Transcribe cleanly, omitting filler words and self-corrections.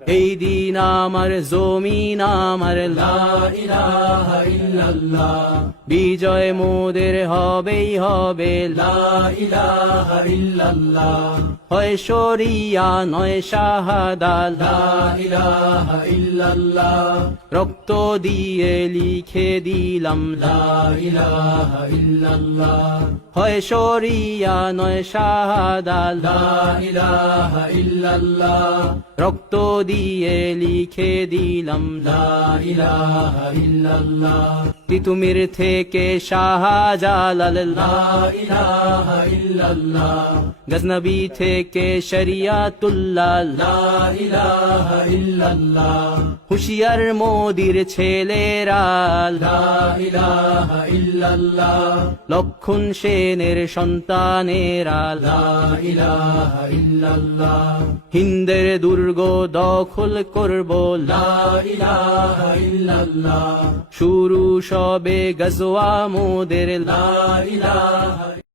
এই দিন আমার জমিন আমার লা ইলাহা ইল্লাল্লাহ বিজয় মোদের হবেই হবে লা ইলাহা ইল্লাল্লাহ হয় শরিয়া নয় শাহাদা লা ইলাহা ইল্লাল্লাহ রক্ত দিয়ে লিখে দিলাম লা ইলাহা ইল্লাল্লাহ হয় শরিয়া নয় শাহাদা লা ইলাহা ইল্লাল্লাহ রক্ত দিয়ে লিখে দিলাম লা ইলাহা ইল্লাল্লাহ তিতুমির থেকে শাহজালাল লা ইলাহা ইল্লাল্লাহ গজনবী থেকে শরিয়াতুল্লাহ লা ইলাহা ইল্লাল্লাহ হুশিয়ার মোদির ছেলেরা লা ইলাহা ইল্লাল্লাহ লক্ষণ সেনের সন্তানেরা লা ইলাহা ইল্লাল্লাহ হিন্দের দুর্গ দখল করব লা ইলাহা ইল্লাল্লাহ শুরু সবে গজওয়া মোদের লা ইলাহা